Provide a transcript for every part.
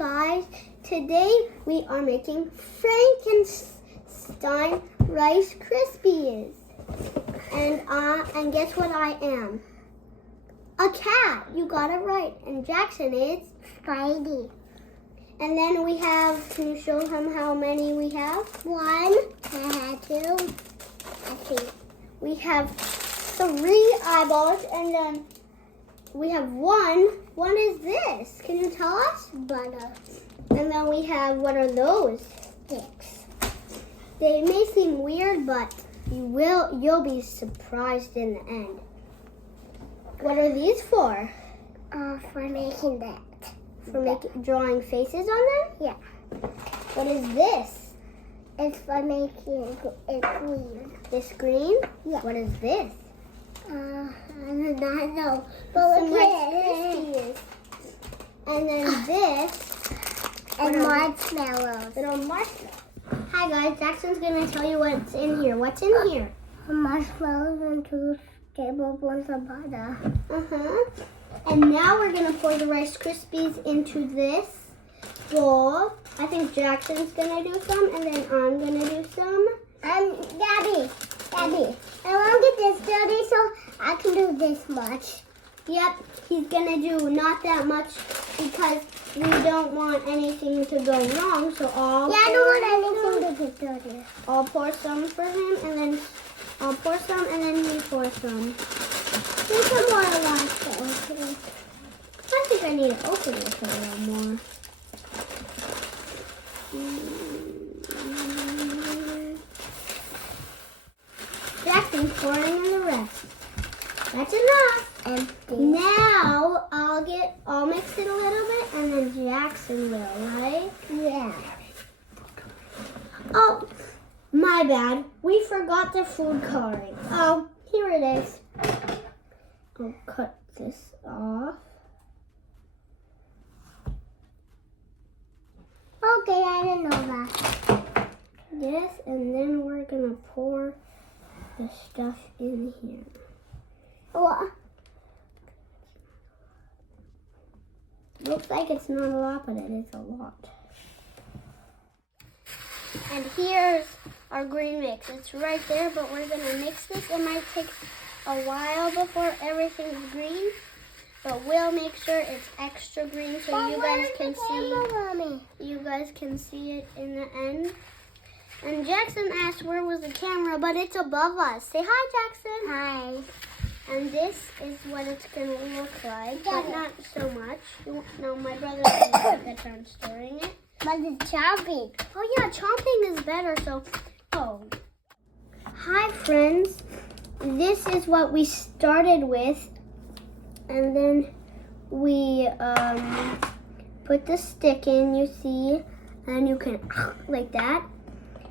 guys, today we are making Frankenstein Rice Krispies. And guess what I am? A cat. You got it right. And Jackson is Spidey. And then we have, can you show him how many we have? 1, I had 2, 3. We have 3 eyeballs, and then we have 1. What is this? Can you tell us? Butter. And then we have, what are those? Sticks. They may seem weird, but you'll be surprised in the end. What are these for? For making that. For drawing faces on them? Yeah. What is this? It's for making it green. This green? Yeah. What is this? I do not know. But Some look Rice here. Krispies. And then this. And marshmallows. Little marshmallows. Hi guys, Jackson's gonna tell you what's in here. What's in here? Marshmallows and 2 tablespoons of butter. And now we're gonna pour the Rice Krispies into this bowl. I think Jackson's gonna do some, and then I'm gonna do some. Gabby, I won't get this dirty, so I can do this much. Yep, he's gonna do not that much because we don't want anything to go wrong. So I don't want anything to get dirty. I'll pour some for him, and then I'll pour some, and then he pours some. There's some more I want to open. I think I need to open this a little more. Jackson's pouring in the rest. That's enough. Empty. Now I'll mix it a little bit, and then Jackson will, right? Yeah. Oh, my bad. We forgot the food coloring. Oh, here it is. I'll cut this off. Okay, I didn't know that. Yes, and then we're gonna pour the stuff in here. What? Looks like it's not a lot, but it is a lot. And here's our green mix. It's right there, but we're gonna mix this. It might take a while before everything's green, but we'll make sure it's extra green so you guys can see. You guys can see it in the end. And Jackson asked where was the camera, but it's above us. Say hi, Jackson. Hi. And this is what it's gonna look like, but not so much. No, my brother's gonna take a turn stirring it. But it's chopping. Oh yeah, chomping is better, so, Hi friends, this is what we started with, and then we put the stick in, you see, and you can, like that,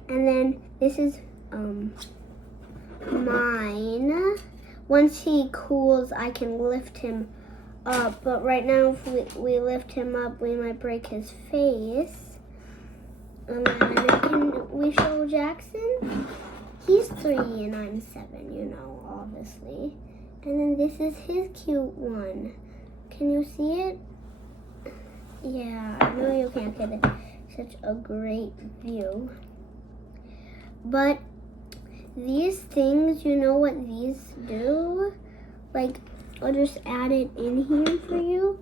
and then this is mine. Once he cools, I can lift him up, but right now if we lift him up, we might break his face. And then can we show Jackson? He's 3 and I'm 7, you know, obviously. And then this is his cute one. Can you see it? Yeah, I know you can't get it. Such a great view. But these things, you know what these do? Like, I'll just add it in here for you.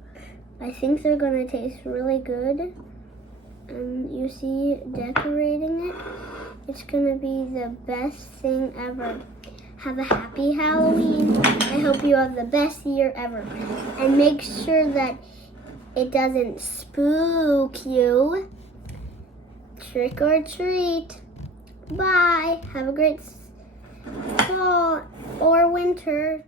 I think they're gonna taste really good. And you see, decorating it, it's gonna be the best thing ever. Have a happy Halloween. I hope you have the best year ever. And make sure that it doesn't spook you. Trick or treat. Bye. Have a great fall or winter.